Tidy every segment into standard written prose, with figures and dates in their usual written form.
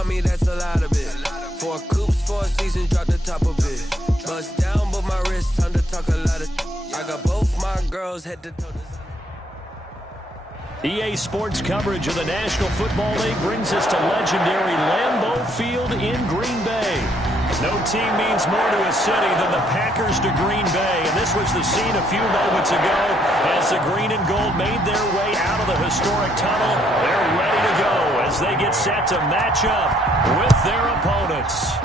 tell me that's a lot of it. 4 coops, 4 seasons, drop the top of it. Bust down, but my wrist, time to talk a lot of. I got both my girls head to toe. EA Sports coverage of the National Football League brings us to legendary Lambeau Field in Green Bay. No team means more to a city than the Packers to Green Bay, and this was the scene a few moments ago as the green and gold made their way out of the historic tunnel. They're ready to go as they get set to match up with their opponents.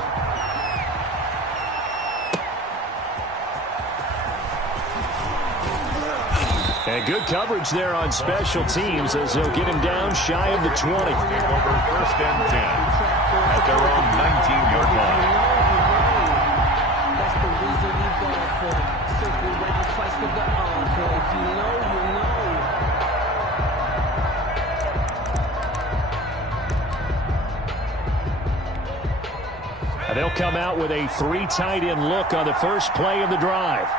And good coverage there on special teams as they'll get him down shy of the 20. Over 1st and 10 at their own 19-yard line. That's the reason we go for circle round twice to the encore. If you know, you know. They'll come out with a 3 tight end look on the first play of the drive.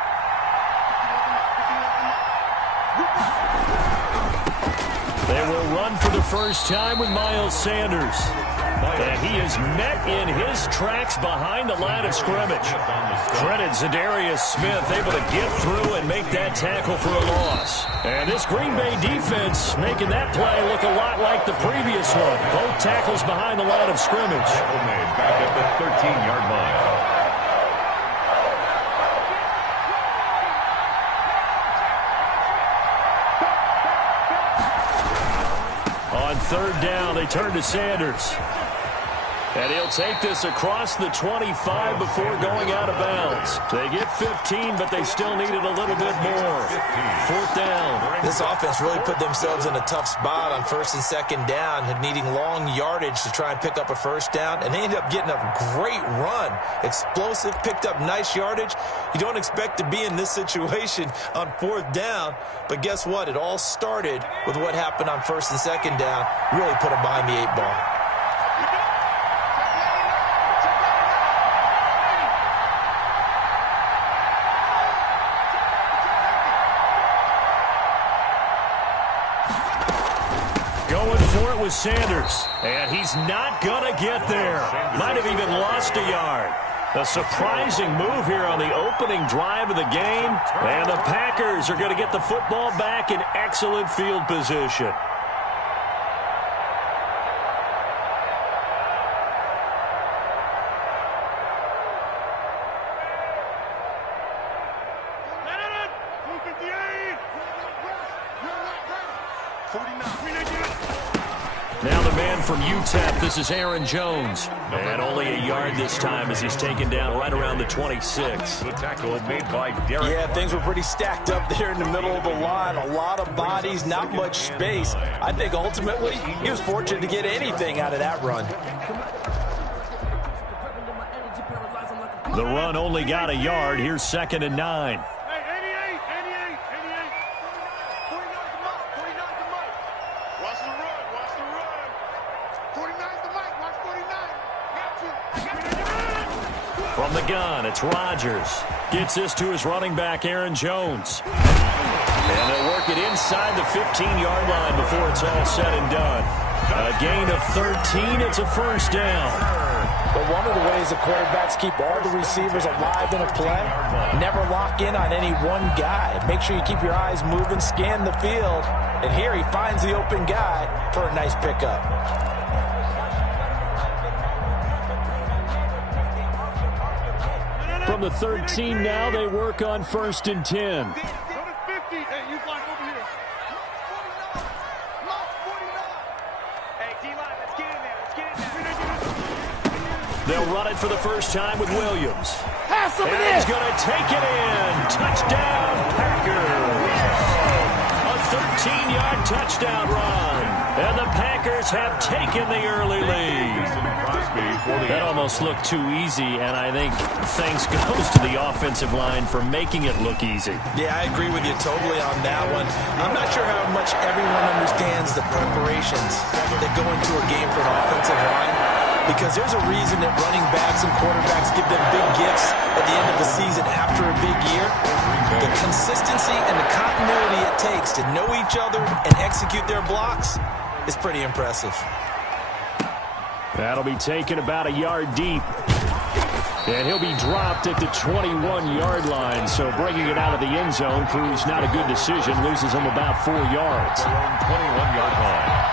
They will run for the first time with Miles Sanders. And he is met in his tracks behind the line of scrimmage. Credit Zadarius Smith able to get through and make that tackle for a loss. And this Green Bay defense making that play look a lot like the previous one. Both tackles behind the line of scrimmage. Back at the 13-yard line. On 3rd down, they turn to Sanders. And he'll take this across the 25 before going out of bounds. They get 15, but they still needed a little bit more. 4th down. This offense really put themselves in a tough spot on 1st and 2nd down, needing long yardage to try and pick up a 1st down, and they ended up getting a great run. Explosive, picked up nice yardage. You don't expect to be in this situation on 4th down, but guess what? It all started with what happened on 1st and 2nd down. Really put them behind the 8 ball. With Sanders, and he's not gonna get there. Might have even lost a yard. A surprising move here on the opening drive of the game, and the Packers are going to get the football back in excellent field position. Now the man from UTEP, this is Aaron Jones. And only a yard this time as he's taken down right around the 26. The tackle made by Derek. Yeah, things were pretty stacked up there in the middle of the line. A lot of bodies, not much space. I think ultimately he was fortunate to get anything out of that run. The run only got a yard. Here's 2nd and 9. From the gun, it's Rodgers. Gets this to his running back, Aaron Jones. And they'll work it inside the 15-yard line before it's all said and done. A gain of 13, it's a 1st down. But one of the ways the quarterbacks keep all the receivers alive in a play, never lock in on any one guy. Make sure you keep your eyes moving, scan the field. And here he finds the open guy for a nice pickup. From the 13 now, they work on 1st and 10. They'll run it for the first time with Williams. And he's going to take it in. Touchdown, Packers. A 13-yard touchdown run. And the Packers have taken the early lead. That almost looked too easy, and I think thanks goes to the offensive line for making it look easy. Yeah, I agree with you totally on that one. I'm not sure how much everyone understands the preparations that go into a game for an offensive line, because there's a reason that running backs and quarterbacks give them big gifts at the end of the season after a big year. The consistency and the continuity it takes to know each other and execute their blocks is pretty impressive. That'll be taken about a yard deep. And he'll be dropped at the 21-yard line. So bringing it out of the end zone proves not a good decision. Loses him about 4 yards. 21-yard line.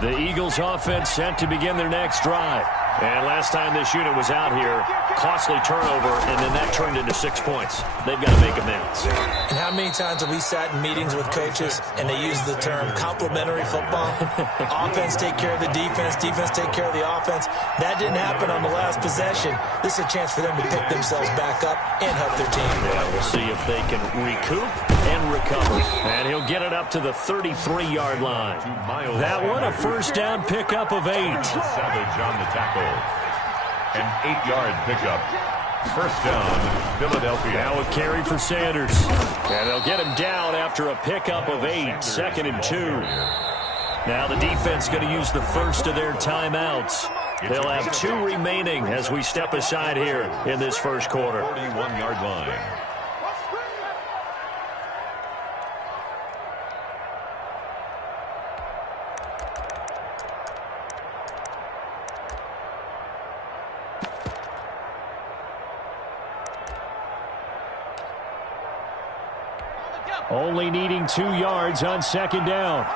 The Eagles offense set to begin their next drive. And last time this unit was out here, costly turnover, and then that turned into 6 points. They've got to make amends. And how many times have we sat in meetings with coaches and they use the term complementary football? Offense take care of the defense, defense take care of the offense. That didn't happen on the last possession. This is a chance for them to pick themselves back up and help their team. Yeah, we'll see if they can recoup and recover. And he'll get it up to the 33-yard line. That one, a first down pickup of 8. Savage on the tackle. An 8-yard pickup. First down, Philadelphia. Now a carry for Sanders. And they'll get him down after a pickup of 8. 2nd and 2. Now the defense going to use the first of their timeouts. They'll have 2 remaining as we step aside here in this first quarter. 41-yard line. Only needing 2 yards on 2nd down.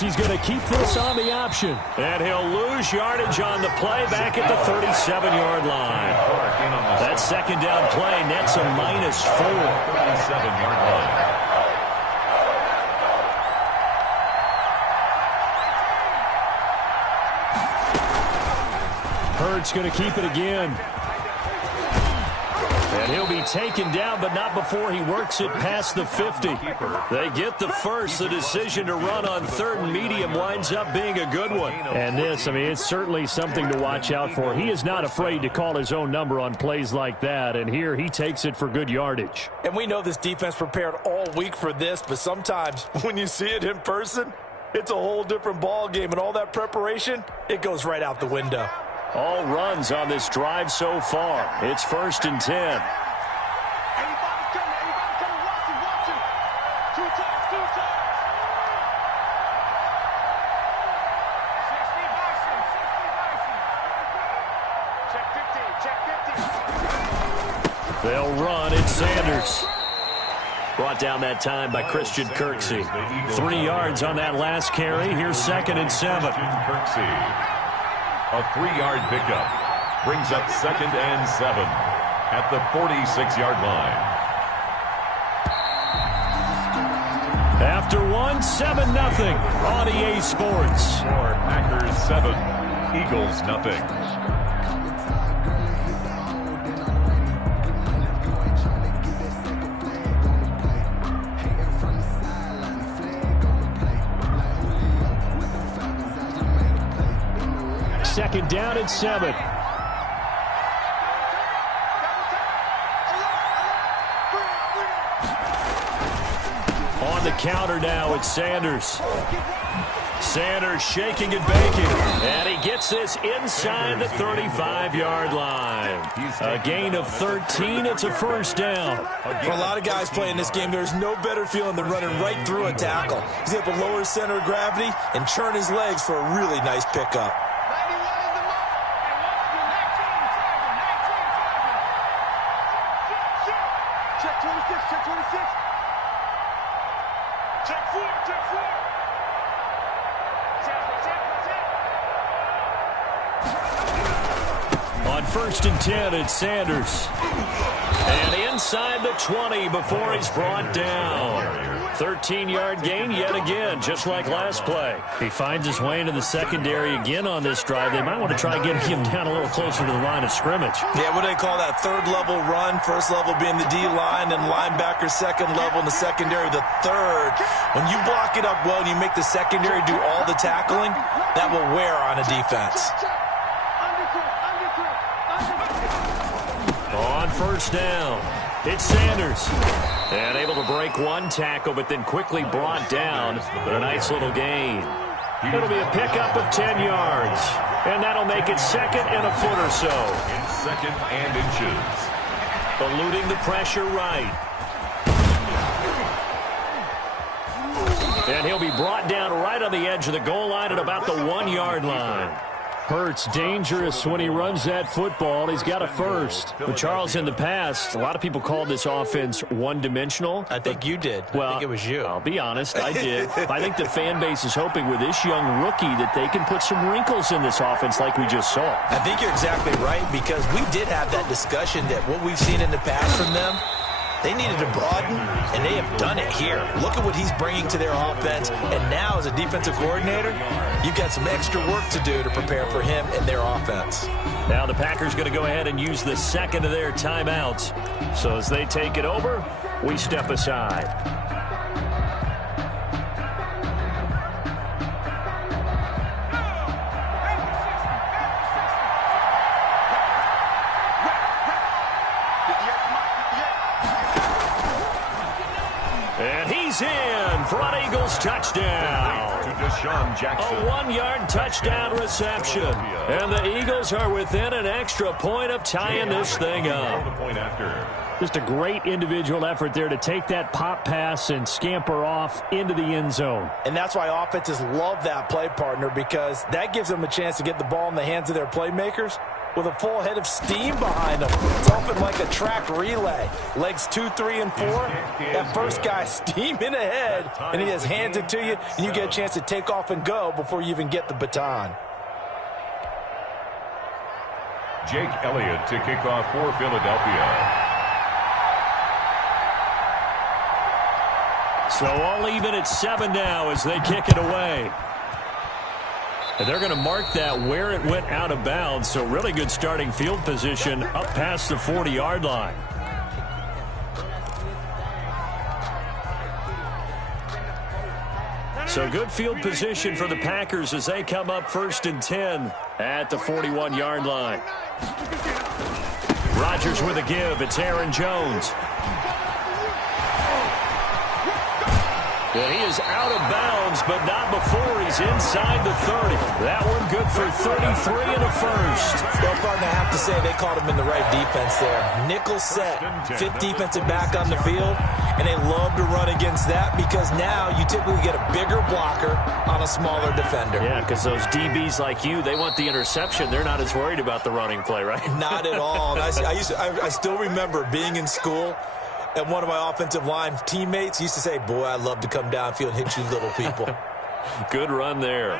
He's going to keep this on the option. And he'll lose yardage on the play back at the 37-yard line. That 2nd down play nets a -4. 37-yard line. Hurts going to keep it again. And he'll be taken down, but not before he works it past the 50. They get the first. The decision to run on 3rd and medium winds up being a good one. And this, I mean, it's certainly something to watch out for. He is not afraid to call his own number on plays like that. And here he takes it for good yardage. And we know this defense prepared all week for this, but sometimes when you see it in person, it's a whole different ball game. And all that preparation, it goes right out the window. All runs on this drive so far. It's 1st and 10. They'll run. It's Sanders. Brought down that time by Christian Kirksey. 3 yards on that last carry. Here's 2nd and 7. Kirksey. A 3-yard pickup brings up 2nd and 7 at the 46-yard line. After 1, 7-0 on EA Sports. Score Packers 7, Eagles nothing. Second down at 7. On the counter now, it's Sanders. Sanders shaking and baking. And he gets this inside the 35-yard line. A gain of 13. It's a first down. For a lot of guys playing this game, there's no better feeling than running right through a tackle. He's able to lower his center of gravity and turn his legs for a really nice pickup. On 1st and 10, it's Sanders. And inside the 20 before he's brought down. 13-yard gain yet again, just like last play. He finds his way into the secondary again on this drive. They might want to try getting him down a little closer to the line of scrimmage. Yeah, what do they call that? Third level run. First level being the D-line, and linebacker second level, and the secondary the third. When you block it up well and you make the secondary do all the tackling, that will wear on a defense. On first down, it's Sanders. And able to break one tackle, but then quickly brought down. But a nice little gain. It'll be a pickup of 10 yards. And that'll make it second and a foot or so. In second and inches. Eluding the pressure right. And he'll be brought down right on the edge of the goal line at about the 1-yard line. Hurts dangerous when he runs that football. He's got a first. But Charles, in the past, a lot of people called this offense one-dimensional. I think you did. Well, I think it was you. I'll be honest, I did. I think the fan base is hoping with this young rookie that they can put some wrinkles in this offense like we just saw. I think you're exactly right, because we did have that discussion that what we've seen in the past from them, they needed to broaden, and they have done it here. Look at what he's bringing to their offense, and now as a defensive coordinator, you've got some extra work to do to prepare for him and their offense. Now the Packers going to go ahead and use the second of their timeouts. So as they take it over, we step aside. In front Eagles touchdown. To Deshaun Jackson. A 1-yard touchdown reception. And the Eagles are within an extra point of tying this thing up. Just a great individual effort there to take that pop pass and scamper off into the end zone. And that's why offenses love that play, partner, because that gives them a chance to get the ball in the hands of their playmakers with a full head of steam behind them. It's often like a track relay. Legs 2, 3, and 4. That first guy steaming ahead, and he just hands it to you, and you get a chance to take off and go before you even get the baton. Jake Elliott to kick off for Philadelphia. So all even at 7 now as they kick it away. And they're going to mark that where it went out of bounds. So really good starting field position up past the 40-yard line. So good field position for the Packers as they come up 1st and 10 at the 41-yard line. Rodgers with a give. It's Aaron Jones. And he is out of bounds, but not before he's inside the 30. That one good for 33 and a first. Well, partner, I have to say they caught him in the right defense there. Nickel set, 5th defensive back on the field, and they love to run against that because now you typically get a bigger blocker on a smaller defender. Yeah, because those DBs like you, they want the interception. They're not as worried about the running play, right? Not at all. And I still remember being in school, and one of my offensive line teammates used to say, boy, I'd love to come downfield and hit you little people. Good run there.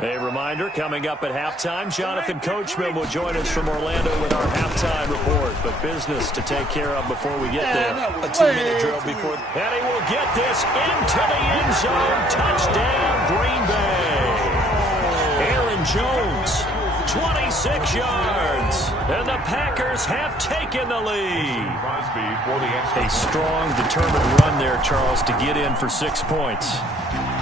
A reminder, coming up at halftime, Jonathan Coachman will join us from Orlando with our halftime report. But business to take care of before we get there. A 2-minute drill before. And he will get this into the end zone. Touchdown, Green Bay. Aaron Jones. 26 yards, and the Packers have taken the lead. A strong, determined run there, Charles, to get in for 6 points.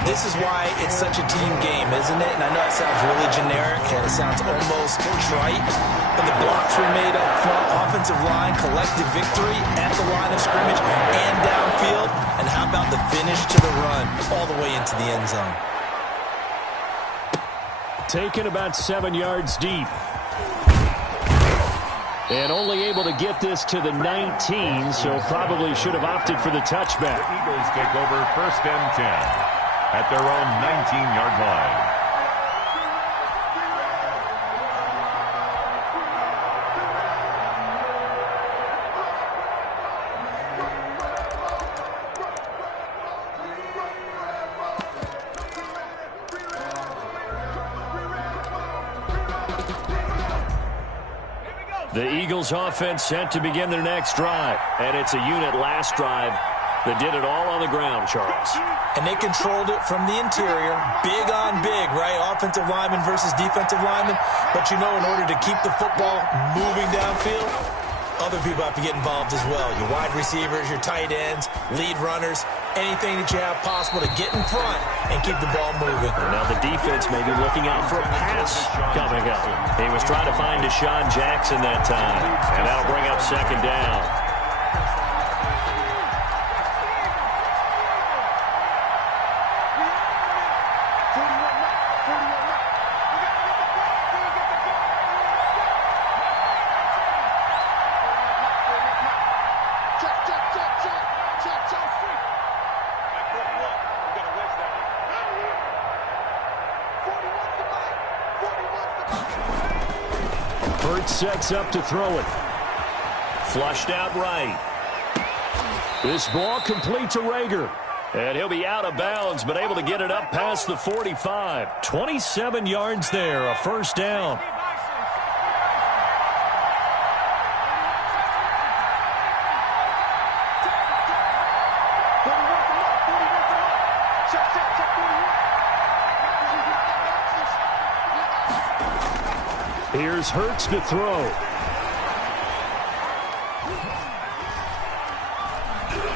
This is why it's such a team game, isn't it? And I know it sounds really generic, and it sounds almost trite, but the blocks were made up front, offensive line, collective victory at the line of scrimmage and downfield, and how about the finish to the run all the way into the end zone? Taken about 7 yards deep. And only able to get this to the 19, so probably should have opted for the touchback. The Eagles take over 1st and 10 at their own 19-yard line. The Eagles offense set to begin their next drive. And it's a unit last drive that did it all on the ground, Charles. And they controlled it from the interior, big on big, right? Offensive lineman versus defensive lineman. But you know, in order to keep the football moving downfield, other people have to get involved as well. Your wide receivers, your tight ends, lead runners, anything that you have possible to get in front and keep the ball moving. Now the defense may be looking out for a pass coming up. He was trying to find Deshaun Jackson that time, and that'll bring up second down. Sets up to throw it. Flushed out right. This ball complete to Rager. And he'll be out of bounds, but able to get it up past the 45. 27 yards there, a first down. Here's Hurts to throw.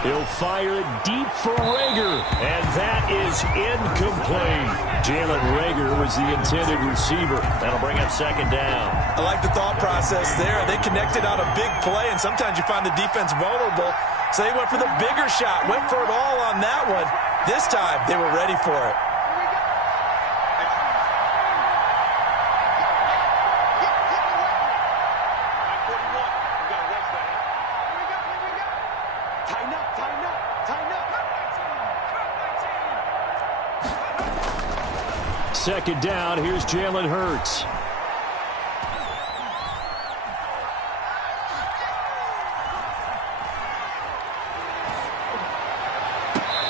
He'll fire it deep for Rager, and that is incomplete. Jalen Rager was the intended receiver. That'll bring up second down. I like the thought process there. They connected on a big play, and sometimes you find the defense vulnerable. So they went for the bigger shot, went for it all on that one. This time, they were ready for it. Second down, here's Jalen Hurts.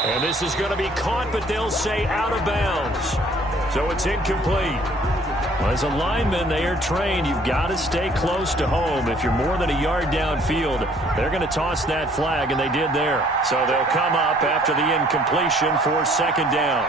And this is going to be caught, but they'll say out of bounds. So it's incomplete. Well, as a lineman, they are trained. You've got to stay close to home. If you're more than a yard downfield, they're going to toss that flag, and they did there. So they'll come up after the incompletion for second down.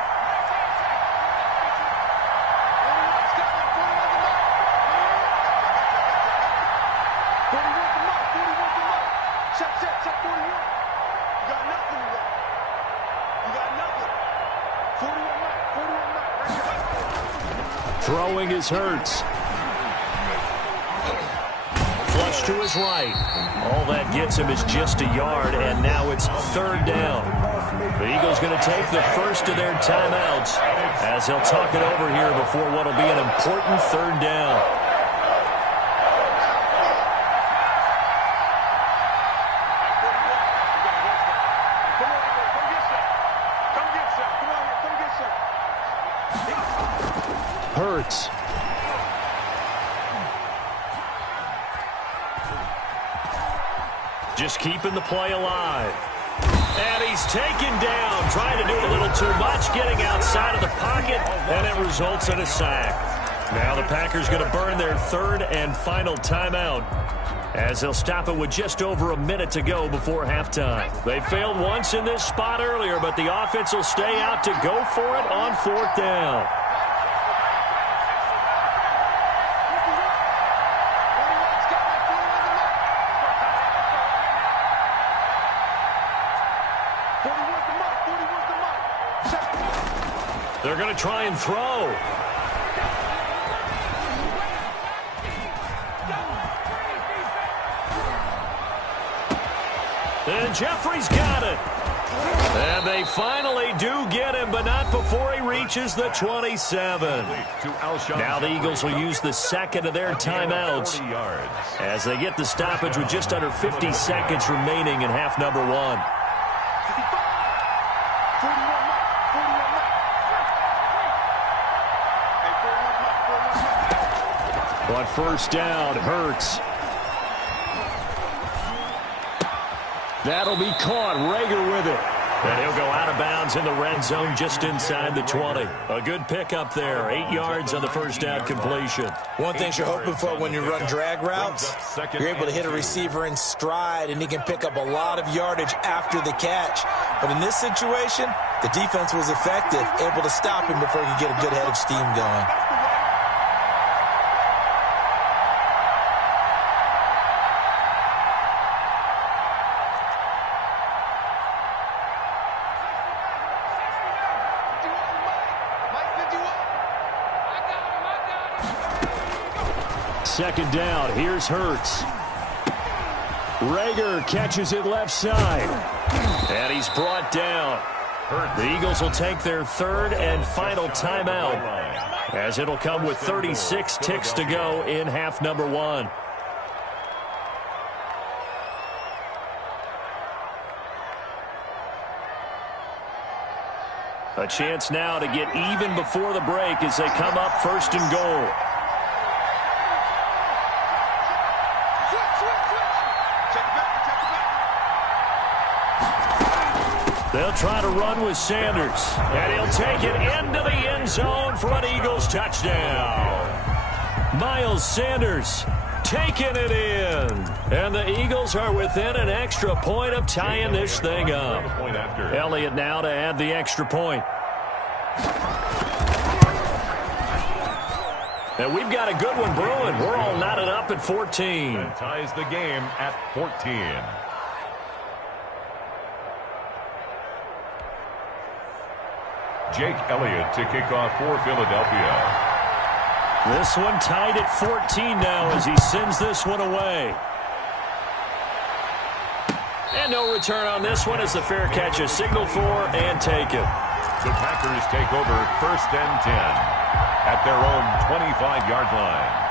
Throwing is Hurts. Flush to his right. All that gets him is just a yard, and now it's third down. The Eagles going to take the first of their timeouts as they'll talk it over here before what will be an important third down. Hurts. Just keeping the play alive. And he's taken down, trying to do a little too much, getting outside of the pocket, and it results in a sack. Now the Packers going to burn their third and final timeout as they'll stop it with just over a minute to go before halftime. They failed once in this spot earlier, but the offense will stay out to go for it on fourth down. They're going to try and throw. And Jeffrey's got it. And they finally do get him, but not before he reaches the 27. Now the Eagles will use the second of their timeouts as they get the stoppage with just under 50 seconds remaining in half number one. On first down, Hurts. That'll be caught. Rager with it. And he'll go out of bounds in the red zone just inside the 20. A good pickup there. 8 yards on the first down completion. One thing you're hoping for when you run drag routes, you're able to hit a receiver in stride, and he can pick up a lot of yardage after the catch. But in this situation, the defense was effective, able to stop him before he could get a good head of steam going. Second down, here's Hurts. Rager catches it left side. And he's brought down. The Eagles will take their third and final timeout, as it'll come with 36 ticks to go in half number 1. A chance now to get even before the break as they come up first and goal. They'll try to run with Sanders, and he'll take it into the end zone for an Eagles touchdown. Miles Sanders taking it in, and the Eagles are within an extra point of tying this thing up. Elliott now to add the extra point. And we've got a good one brewing. We're all knotted up at 14. That ties the game at 14. Jake Elliott to kick off for Philadelphia. This one tied at 14 now as he sends this one away. And no return on this one as the fair catch is signaled for and taken. The Packers take over first and 10 at their own 25-yard line.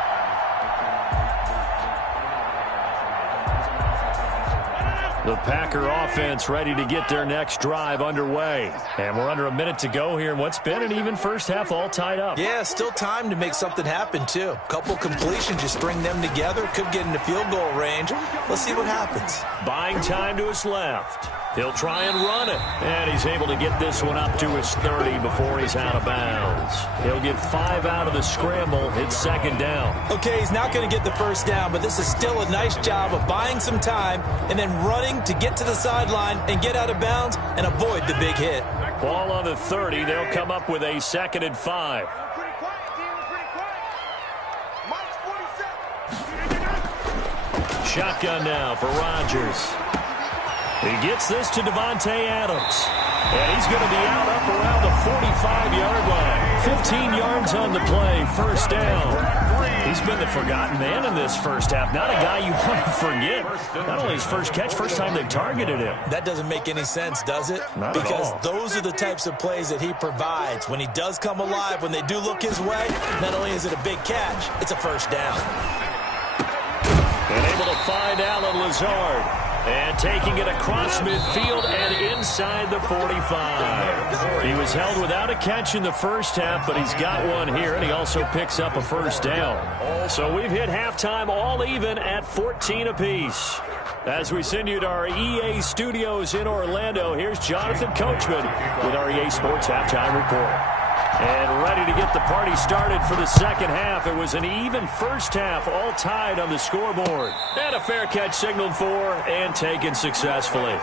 The Packer offense ready to get their next drive underway. And we're under a minute to go here in what's been an even first half, all tied up. Yeah, still time to make something happen, too. A couple completions, just string them together. Could get into field goal range. Let's see what happens. Buying time to his left. He'll try and run it. And he's able to get this one up to his 30 before he's out of bounds. He'll get 5 out of the scramble. It's second down. Okay, he's not going to get the first down, but this is still a nice job of buying some time and then running to get to the sideline and get out of bounds and avoid the big hit. Ball on the 30. They'll come up with a 2nd and 5. Shotgun now for Rodgers. He gets this to Devontae Adams. And he's going to be out up around the 45-yard line. 15 yards on the play, first down. He's been the forgotten man in this first half. Not a guy you want to forget. Not only his first catch, first time they've targeted him. That doesn't make any sense, does it? Not because at all. Those are the types of plays that he provides. When he does come alive, when they do look his way, not only is it a big catch, it's a first down. And able to find Allen Lazard. And taking it across midfield and inside the 45. He was held without a catch in the first half, but he's got one here, and he also picks up a first down. So we've hit halftime all even at 14 apiece. As we send you to our EA studios in Orlando, here's Jonathan Coachman with our EA Sports Halftime Report. And ready to get the party started for the second half. It was an even first half, all tied on the scoreboard. And a fair catch signaled for and taken successfully.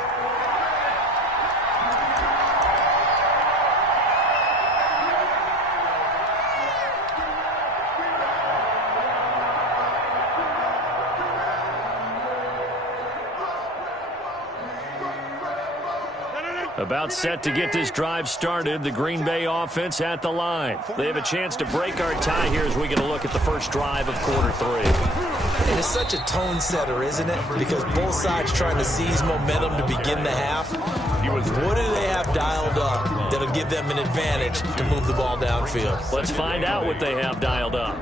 About set to get this drive started, the Green Bay offense at the line. They have a chance to break our tie here as we get a look at the first drive of quarter 3. And it's such a tone setter, isn't it? Because both sides trying to seize momentum to begin the half. What do they have dialed up that'll give them an advantage to move the ball downfield? Let's find out what they have dialed up.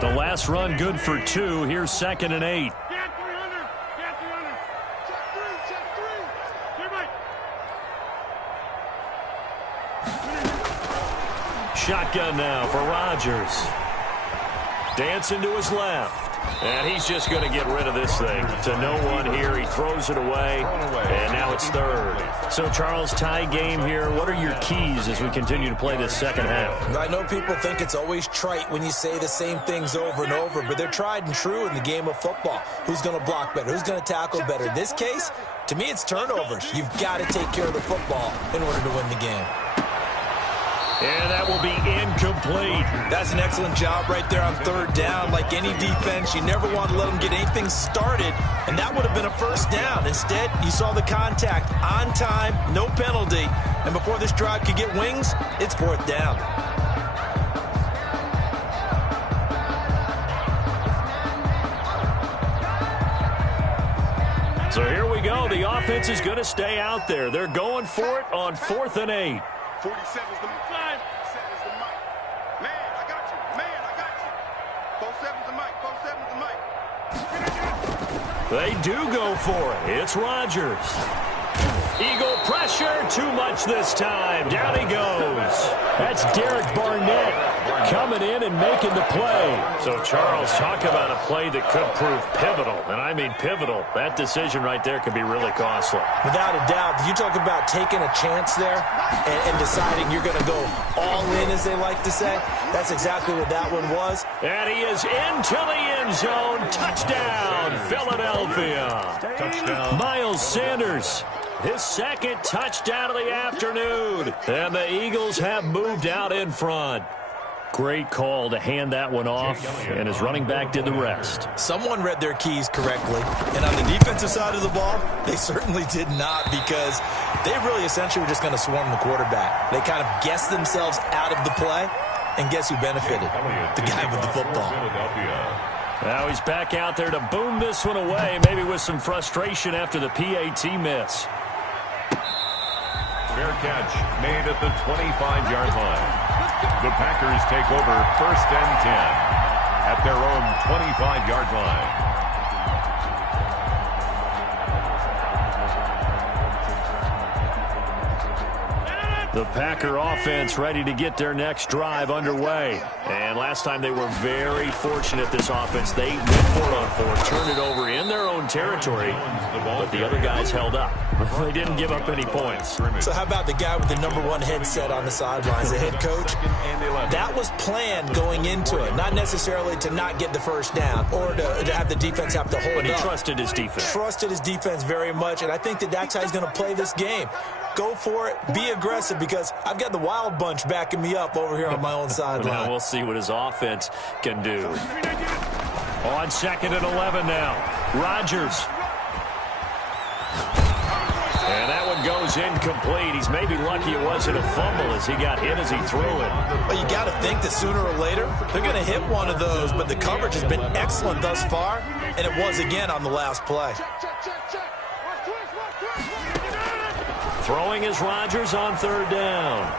The last run good for 2. Here's 2nd and 8. Shotgun now for Rodgers. Dancing to his left. And he's just going to get rid of this thing. To no one here. He throws it away. And now it's third. So, Charles, tie game here. What are your keys as we continue to play this second half? I know people think it's always trite when you say the same things over and over, but they're tried and true in the game of football. Who's going to block better? Who's going to tackle better? In this case, to me, it's turnovers. You've got to take care of the football in order to win the game. And that will be incomplete. That's an excellent job right there on third down. Like any defense, you never want to let them get anything started, and that would have been a first down. Instead, you saw the contact on time, no penalty, and before this drive could get wings, it's fourth down. So here we go. The offense is going to stay out there. They're going for it on 4th and 8. 47's the line. 47's the mic. Man, I got you. Man, I got you. 47's the mic. 47's the mic. They do go for it. It's Rodgers. Eagle pressure. Too much this time. Down he goes. That's Derek Barnett coming in and making the play. So, Charles, talk about a play that could prove pivotal. And I mean pivotal. That decision right there could be really costly. Without a doubt. You talk about taking a chance there and deciding you're going to go all in, as they like to say. That's exactly what that one was. And he is into the end zone. Touchdown, Philadelphia. Touchdown. Miles Sanders. His second touchdown of the afternoon. And the Eagles have moved out in front. Great call to hand that one off, and his running back did the rest. Someone read their keys correctly, and on the defensive side of the ball, they certainly did not, because they really essentially were just going to swarm the quarterback. They kind of guessed themselves out of the play, and guess who benefited? The guy with the football. Now he's back out there to boom this one away, maybe with some frustration after the PAT miss. Fair catch made at the 25-yard line. The Packers take over 1st and 10 at their own 25-yard line. The Packer offense ready to get their next drive underway. And last time they were very fortunate, this offense. They went 4-on-4, turned it over in their own territory, but the other guys held up. They didn't give up any points. So how about the guy with the #1 headset on the sidelines, the head coach? That was planned going into it, not necessarily to not get the first down or to have the defense have to hold up. But he trusted his defense. Trusted his defense very much, and I think that's how he's going to play this game. Go for it. Be aggressive, because I've got the wild bunch backing me up over here on my own sideline. Now we'll see what his offense can do. On 2nd and 11 now. Rodgers. And that one goes incomplete. He's maybe lucky it wasn't a fumble as he got hit as he threw it. Well, you got to think that sooner or later they're going to hit one of those, but the coverage has been excellent thus far, and it was again on the last play. Throwing is Rodgers on 3rd down.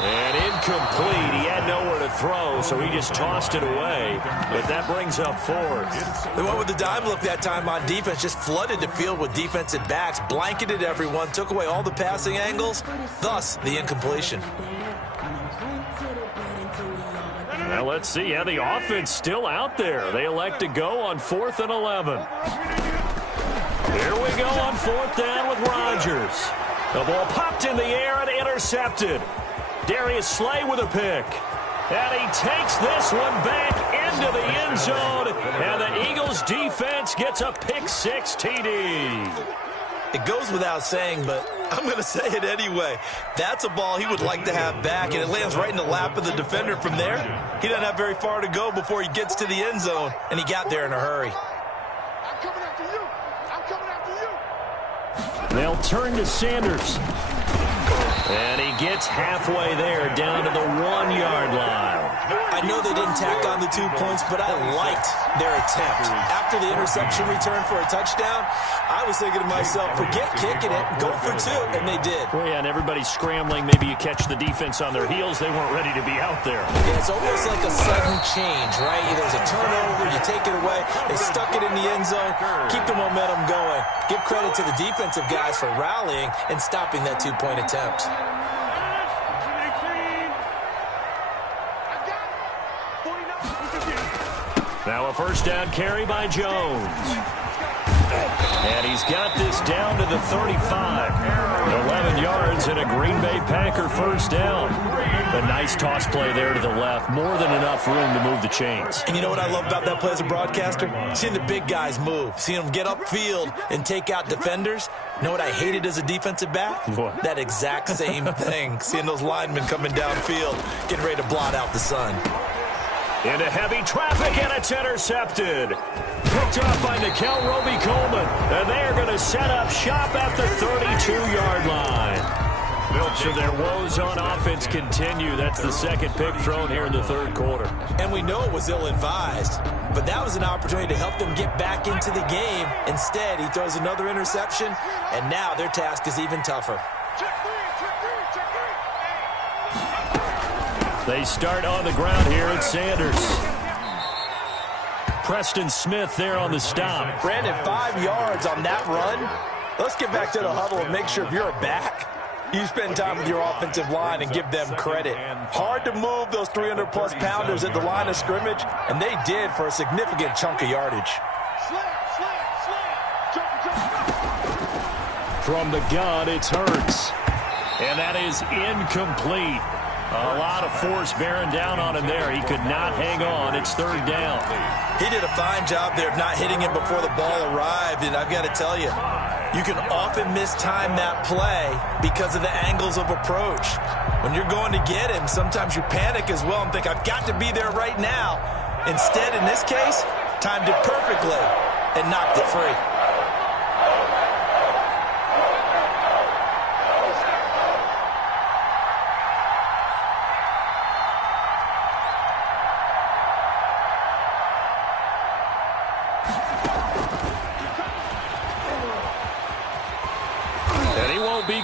And incomplete. He had nowhere to throw, so he just tossed it away. But that brings up 4th. They went with the dime look that time on defense, just flooded the field with defensive backs, blanketed everyone, took away all the passing angles, thus the incompletion. Now let's see. Yeah, the offense still out there. They elect to go on 4th and 11. Here we go on 4th down with Rodgers. The ball popped in the air and intercepted. Darius Slay with a pick. And he takes this one back into the end zone. And the Eagles defense gets a pick-6 TD. It goes without saying, but I'm going to say it anyway. That's a ball he would like to have back, and it lands right in the lap of the defender from there. He doesn't have very far to go before he gets to the end zone, and he got there in a hurry. I'm coming after you. I'm coming after you. They'll turn to Sanders. And he gets halfway there, down to the 1-yard line. I know they didn't tack on the 2 points, but I liked their attempt. After the interception return for a touchdown, I was thinking to myself, forget kicking it, go for 2, and they did. Well, yeah, and everybody's scrambling. Maybe you catch the defense on their heels. They weren't ready to be out there. Yeah, it's almost like a sudden change, right? There's a turnover, you take it away, they stuck it in the end zone, keep the momentum going. Give credit to the defensive guys for rallying and stopping that 2-point attempt. Now a first down carry by Jones. And he's got this down to the 35. 11 yards and a Green Bay Packer first down. A nice toss play there to the left. More than enough room to move the chains. And you know what I love about that play as a broadcaster? Seeing the big guys move. Seeing them get upfield and take out defenders. You know what I hated as a defensive back? What? That exact same thing. Seeing those linemen coming downfield, getting ready to blot out the sun. Into heavy traffic, and it's intercepted. Picked up by Nickel Roby-Coleman. And they are going to set up shop at the 32-yard line. So their woes on offense continue. That's the second pick thrown here in the third quarter. And we know it was ill-advised, but that was an opportunity to help them get back into the game. Instead, he throws another interception, and now their task is even tougher. They start on the ground here at Sanders. Preston Smith there on the stop. Brandon, 5 yards on that run. Let's get back to the huddle and make sure if you're a back, you spend time with your offensive line and give them credit. Hard to move those 300-plus pounders at the line of scrimmage, and they did for a significant chunk of yardage. From the gun, it's Hurts. And that is incomplete. A lot of force bearing down on him there. He could not hang on. It's third down. He did a fine job there of not hitting him before the ball arrived, and I've got to tell you, you can often mistime that play because of the angles of approach. When you're going to get him, sometimes you panic as well and think, I've got to be there right now. Instead, in this case, timed it perfectly and knocked it free.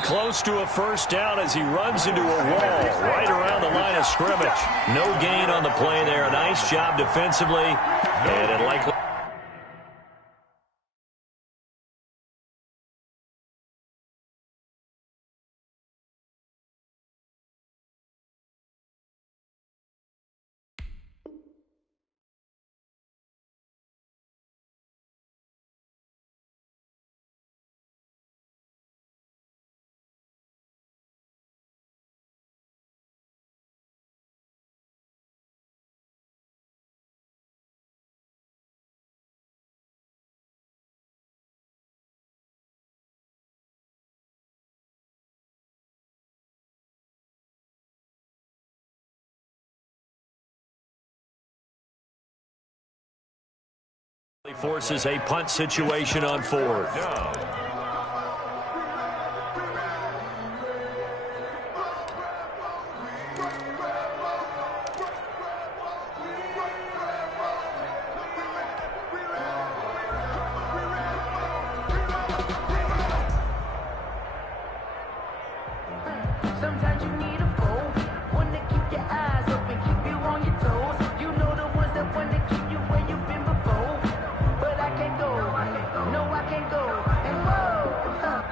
Close to a first down as he runs into a wall right around the line of scrimmage. No gain on the play there. A nice job defensively, and it likely... forces a punt situation on fourth. Sometimes you need a foe, one to keep your eyes open, keep you on your toes. You know the ones that want to keep you where you've been before. But I can't go, no I can't go, and whoa.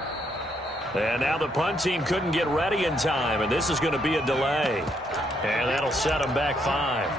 And now the punt team couldn't get ready in time, and this is going to be a delay. And that'll set them back 5.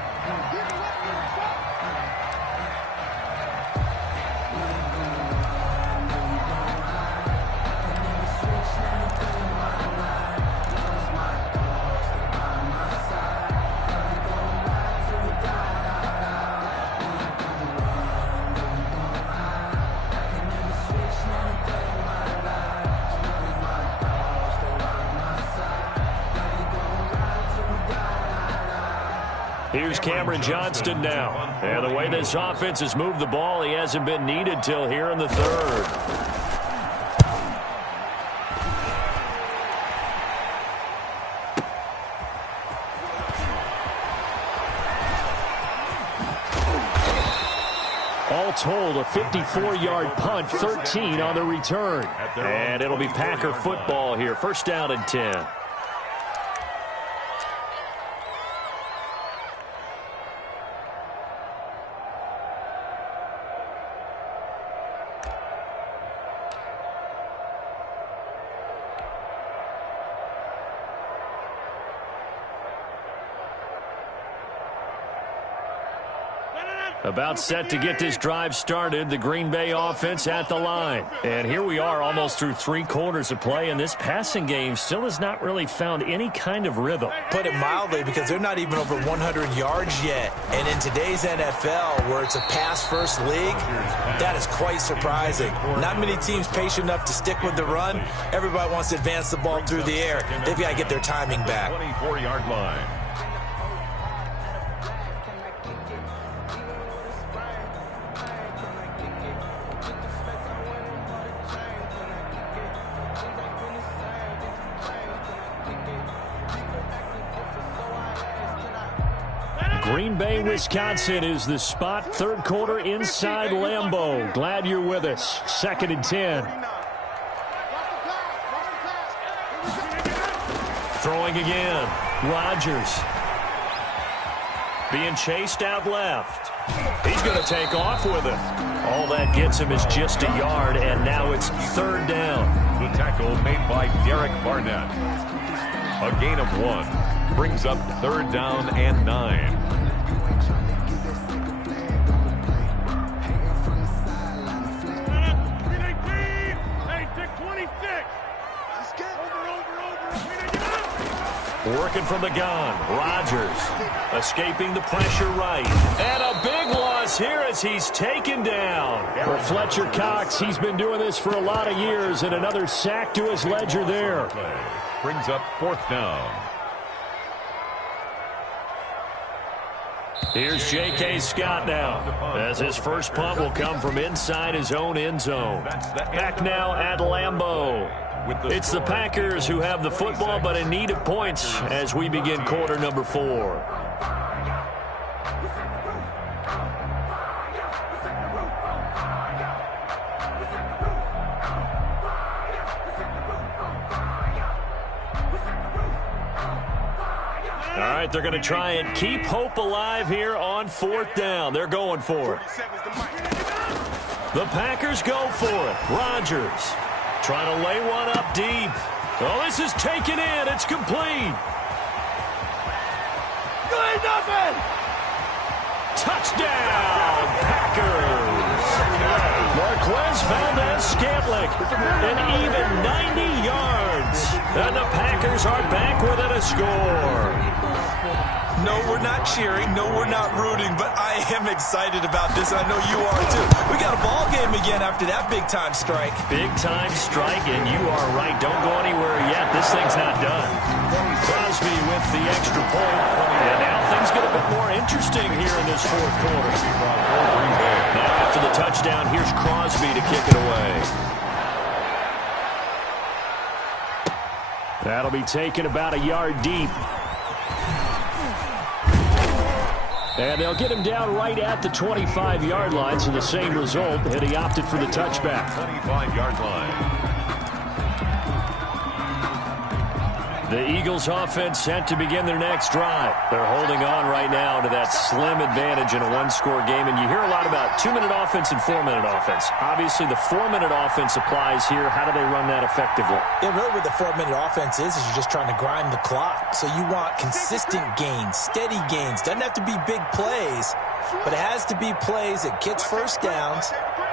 Here's Cameron Johnston now. And the way this offense has moved the ball, he hasn't been needed till here in the third. All told, a 54-yard punt, 13 on the return. And it'll be Packer football here. First down and 10. About set to get this drive started, the Green Bay offense at the line. And here we are almost through 3 quarters of play, and this passing game still has not really found any kind of rhythm. Put it mildly, because they're not even over 100 yards yet. And in today's NFL, where it's a pass-first league, that is quite surprising. Not many teams patient enough to stick with the run. Everybody wants to advance the ball through the air. They've got to get their timing back. 24-yard line. Green Bay, Wisconsin is the spot. 3rd quarter inside Lambeau. Glad you're with us. 2nd and 10. Throwing again. Rodgers. Being chased out left. He's going to take off with it. All that gets him is just a yard, and now it's 3rd down. The tackle made by Derek Barnett. A gain of 1. Brings up 3rd down and 9. Working from the gun. Rodgers escaping the pressure right. And a big loss here as he's taken down. Well, Fletcher Cox, he's been doing this for a lot of years, and another sack to his ledger there. Brings up 4th down. Here's J.K. Scott now, as his first punt will come from inside his own end zone. Back now at Lambeau. It's the Packers who have the football, but in need of points as we begin quarter number 4. All right, they're going to try and keep hope alive here on 4th down. They're going for it. The Packers go for it. Rodgers trying to lay one up deep. Oh, this is taken in. It's complete. Good nothing. Touchdown, Packers. Marquez Valdez-Scantling, an even 90 yards. And the Packers are back within a score. No, we're not cheering. No, we're not rooting. But I am excited about this. I know you are, too. We got a ball game again after that big-time strike. Big-time strike, and you are right. Don't go anywhere yet. This thing's not done. Crosby with the extra point. And now things get a bit more interesting here in this 4th quarter. Now after the touchdown, here's Crosby to kick it away. That'll be taken about a yard deep. And they'll get him down right at the 25-yard line, so the same result, and he opted for the touchback. 25-yard line. The Eagles offense set to begin their next drive. They're holding on right now to that slim advantage in a 1-score game. And you hear a lot about 2-minute offense and 4-minute offense. Obviously, the 4-minute offense applies here. How do they run that effectively? Yeah, really what the 4-minute offense is you're just trying to grind the clock. So you want consistent gains, steady gains. Doesn't have to be big plays, but it has to be plays that gets first downs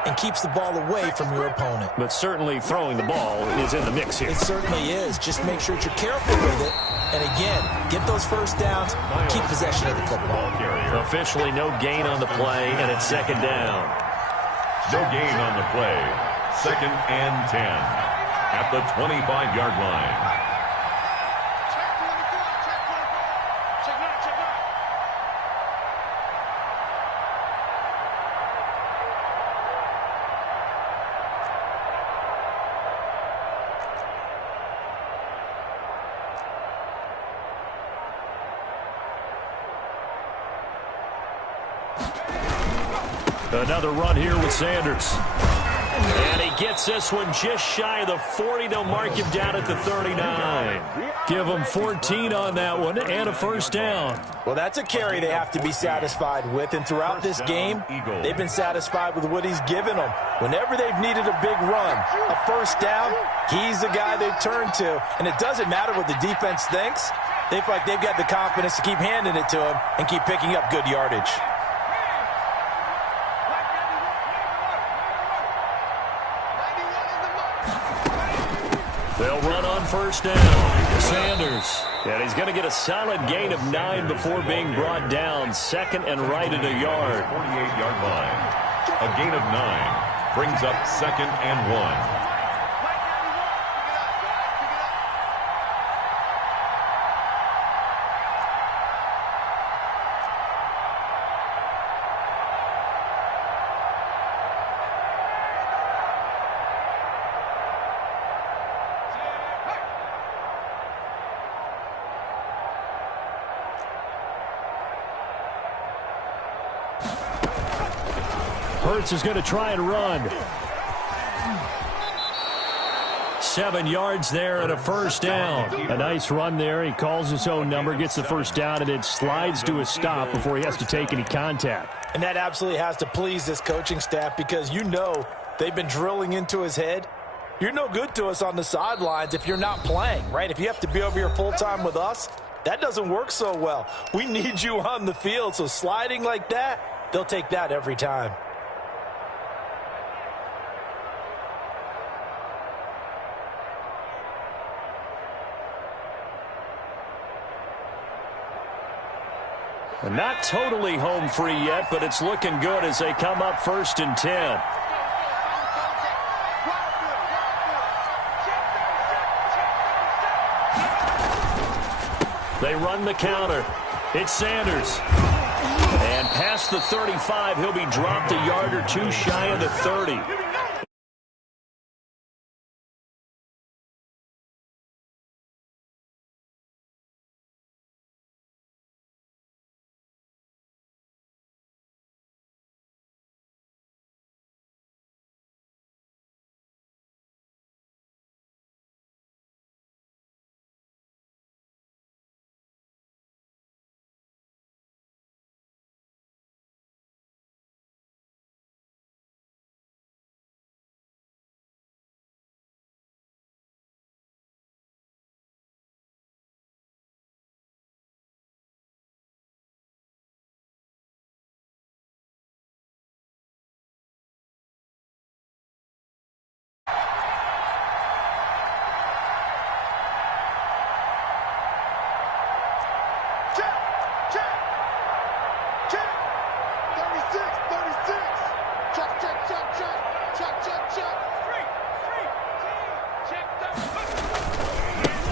and keeps the ball away from your opponent. But certainly throwing the ball is in the mix here. It certainly is. Just make sure that you're careful with it. And again, get those first downs, keep possession of the football. Officially no gain on the play, and it's 2nd down. No gain on the play. 2nd and 10 at the 25-yard line. Another run here with Sanders. And he gets this one just shy of the 40. They'll mark him down at the 39. Give him 14 on that one and a first down. Well, that's a carry they have to be satisfied with. And throughout this game, they've been satisfied with what he's given them. Whenever they've needed a big run, a first down, he's the guy they've turned to. And it doesn't matter what the defense thinks. They feel like they've got the confidence to keep handing it to him and keep picking up good yardage. on first down. Sanders. And he's going to get a solid gain of 9 before being brought down. Second and right at a yard. 48-yard line. A gain of 9 brings up second and 1. Hurts is going to try and run. 7 yards there and a first down. A nice run there. He calls his own number, gets the first down, and then slides to a stop before he has to take any contact. And that absolutely has to please this coaching staff because you know they've been drilling into his head. You're no good to us on the sidelines if you're not playing, right? If you have to be over here full-time with us, that doesn't work so well. We need you on the field, so sliding like that, they'll take that every time. And not totally home free yet, but it's looking good as they come up first and 10. They run the counter. It's Sanders. And past the 35, he'll be dropped a yard or two shy of the 30.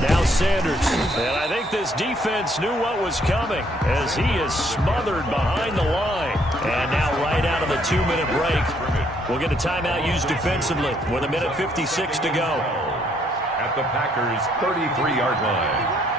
Now Sanders, and I think this defense knew what was coming as he is smothered behind the line. And now right out of the 2-minute break, we'll get a timeout used defensively with 1:56 to go. At the Packers' 33-yard line.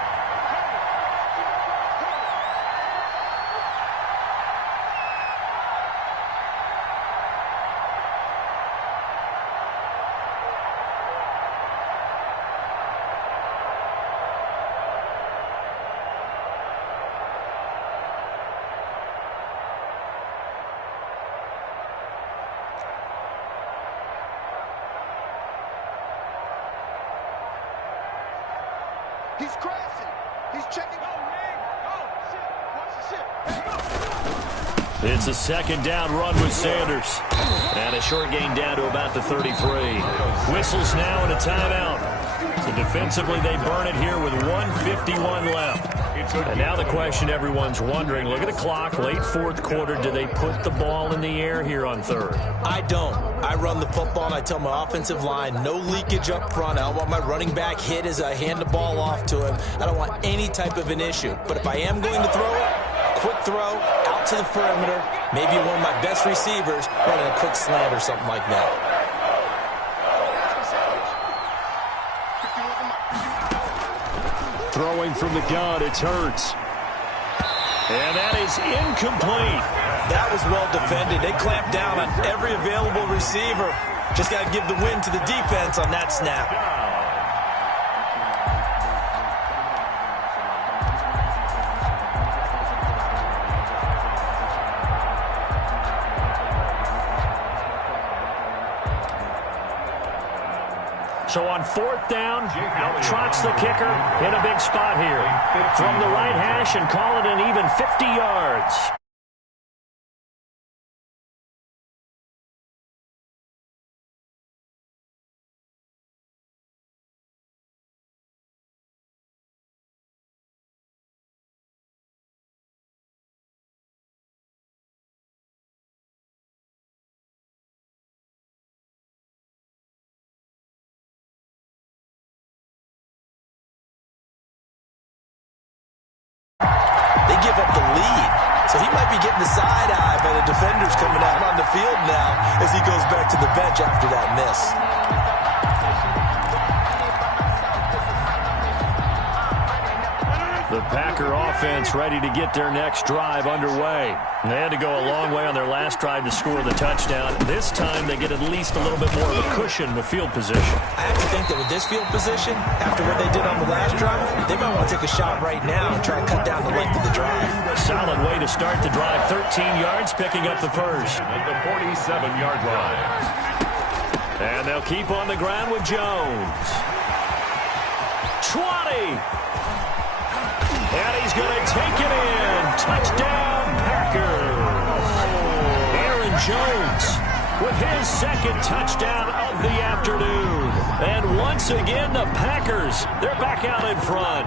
He's crashing. He's checking. It's a second down run with Sanders. And a short gain down to about the 33. Whistles now and a timeout. So defensively, they burn it here with 1:51 left. And now the question everyone's wondering, look at the clock, late fourth quarter, do they put the ball in the air here on third? I don't. I run the football, and I tell my offensive line, no leakage up front. I don't want my running back hit as I hand the ball off to him. I don't want any type of an issue. But if I am going to throw it, quick throw, out to the perimeter, maybe one of my best receivers running a quick slant or something like that. Throwing from the gun, it's Hurts. And that is incomplete. That was well defended. They clamped down on every available receiver. Just got to give the win to the defense on that snap. So on fourth down, out trots the kicker in a big spot here. From the right hash and call it an even 50 yards. give up the lead. So he might be getting the side eye by the defenders coming out on the field now as he goes back to the bench after that miss. The Packer offense ready to get their next drive underway. They had to go a long way on their last drive to score the touchdown. This time they get at least a little bit more of a cushion with field position. I have to think that with this field position, after what they did on the last drive, they might want to take a shot right now and try to cut down the length of the drive. Solid way to start the drive. 13 yards, picking up the first. At the 47-yard line. And they'll keep on the ground with Jones. 20. And he's going to take it in. Touchdown, Packers. Aaron Jones with his second touchdown of the afternoon. And once again, the Packers, they're back out in front.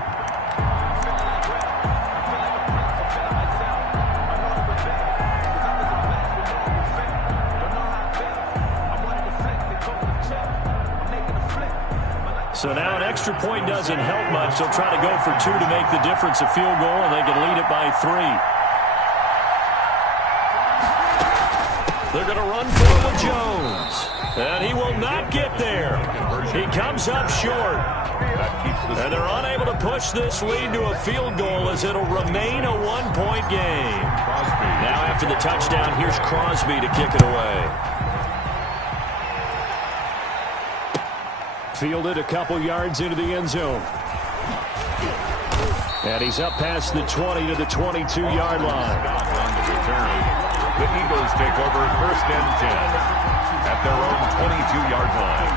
So now an extra point doesn't help much. They'll try to go for 2 to make the difference a field goal, and they can lead it by 3. They're going to run for it with Jones. And he will not get there. He comes up short. And they're unable to push this lead to a field goal as it'll remain a 1-point game. Now after the touchdown, here's Crosby to kick it away. Fielded a couple yards into the end zone. And he's up past the 20 to the 22-yard line. On the return, the Eagles take over 1st and 10 at their own 22-yard line.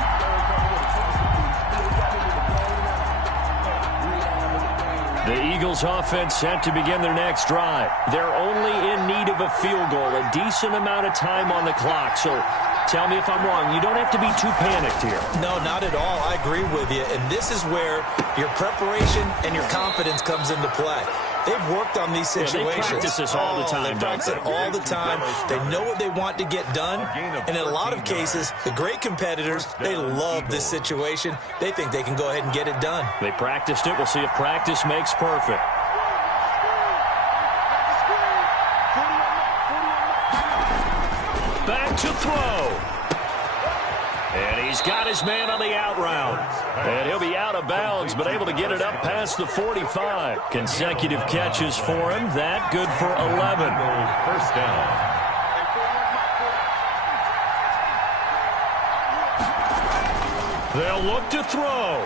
The Eagles offense set to begin their next drive. They're only in need of a field goal, a decent amount of time on the clock. So tell me if I'm wrong. You don't have to be too panicked here. No, not at all. I agree with you. And this is where your preparation and your confidence comes into play. They've worked on these situations. Yeah, they practice this all the time. They practice it all the time. They know what they want to get done. And in a lot of cases, the great competitors, they love this situation. They think they can go ahead and get it done. They practiced it. We'll see if practice makes perfect. Back to throw. And he's got his man on the out route. And he'll be out of bounds, but able to get it up past the 45. Consecutive catches for him. That good for 11. First down. They'll look to throw.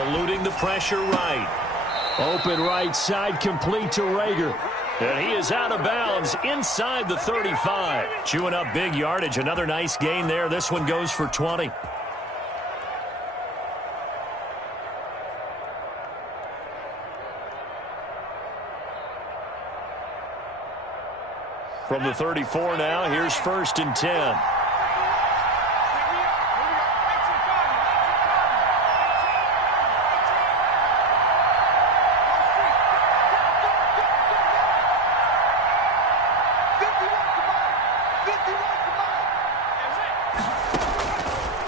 Eluding the pressure right. Open right side, complete to Rager. And he is out of bounds inside the 35. Chewing up big yardage. Another nice gain there. This one goes for 20. From the 34 now, here's 1st and 10.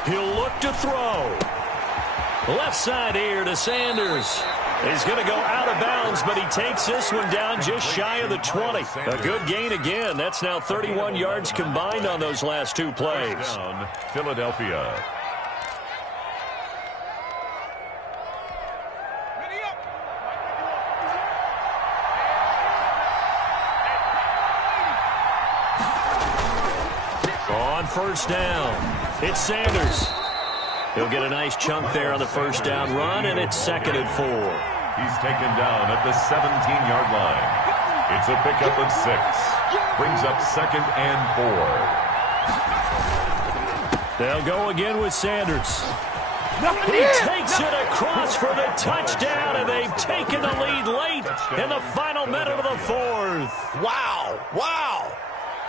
He'll look to throw. Left side here to Sanders. He's going to go out of bounds, but he takes this one down just shy of the 20. A good gain again. That's now 31 yards combined on those last 2 plays. Down, Philadelphia. On 1st down. It's Sanders. He'll get a nice chunk there on the 1st down run, and it's 2nd and 4. He's taken down at the 17-yard line. It's a pickup of 6. Brings up 2nd and 4. They'll go again with Sanders. He takes it across for the touchdown, and they've taken the lead late in the final minute of the 4th. Wow. Wow.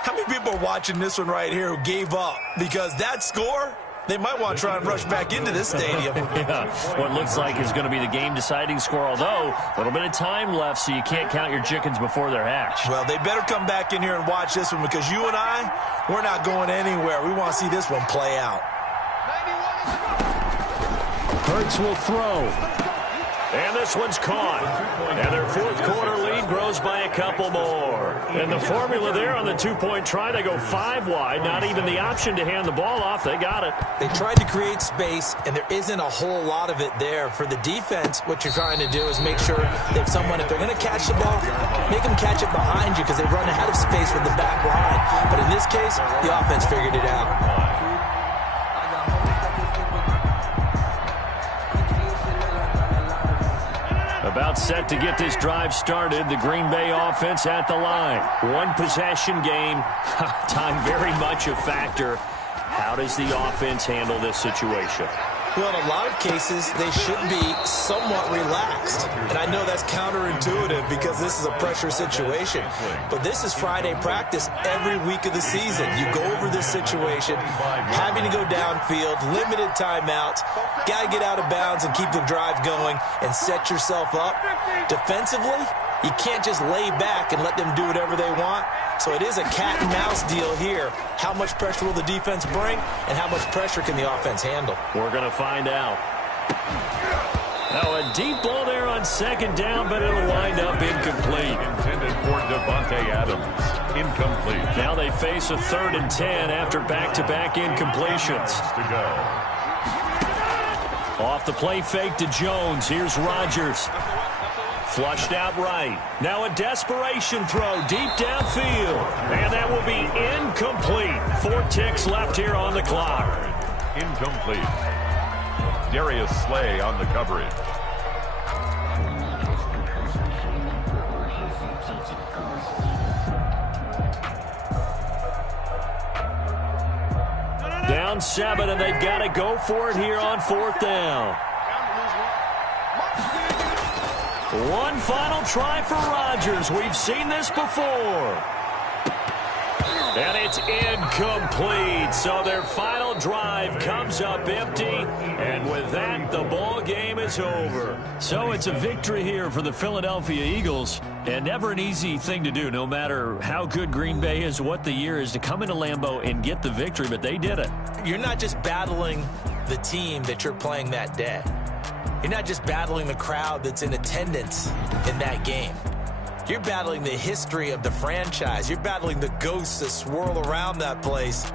How many people are watching this one right here who gave up? Because that score, they might want to try and rush back into this stadium. Yeah, what looks like is going to be the game-deciding score, although a little bit of time left, so you can't count your chickens before they're hatched. Well, they better come back in here and watch this one, because you and I, we're not going anywhere. We want to see this one play out. Hurts will throw. And this one's caught. And their fourth quarter lead grows by a couple more. And the formula there on the two-point try, they go 5 wide. Not even the option to hand the ball off. They got it. They tried to create space, and there isn't a whole lot of it there. For the defense, what you're trying to do is make sure that someone, if they're going to catch the ball, make them catch it behind you because they run ahead of space with the back line. But in this case, the offense figured it out. About set to get this drive started. The Green Bay offense at the line. One possession game. Time very much a factor. How does the offense handle this situation? Well, in a lot of cases, they should be somewhat relaxed. And I know that's counterintuitive because this is a pressure situation. But this is Friday practice every week of the season. You go over this situation, having to go downfield, limited timeouts, got to get out of bounds and keep the drive going and set yourself up. Defensively, you can't just lay back and let them do whatever they want. So it is a cat and mouse deal here. How much pressure will the defense bring, and how much pressure can the offense handle? We're going to find out. Now a deep ball there on second down, but it'll wind up incomplete. Intended for Devontae Adams. Incomplete. Now they face a 3rd and 10 after back-to-back incompletions. To go. Off the play fake to Jones. Here's Rodgers. Flushed out right. Now a desperation throw deep downfield. And that will be incomplete. 4 ticks left here on the clock. Incomplete. Darius Slay on the coverage. Down 7, and they've got to go for it here on 4th down. One final try for Rodgers. We've seen this before. And it's incomplete. So their final drive comes up empty. And with that, the ball game is over. So it's a victory here for the Philadelphia Eagles. And never an easy thing to do, no matter how good Green Bay is, what the year is, to come into Lambeau and get the victory. But they did it. You're not just battling the team that you're playing that day. You're not just battling the crowd that's in attendance in that game. You're battling the history of the franchise. You're battling the ghosts that swirl around that place.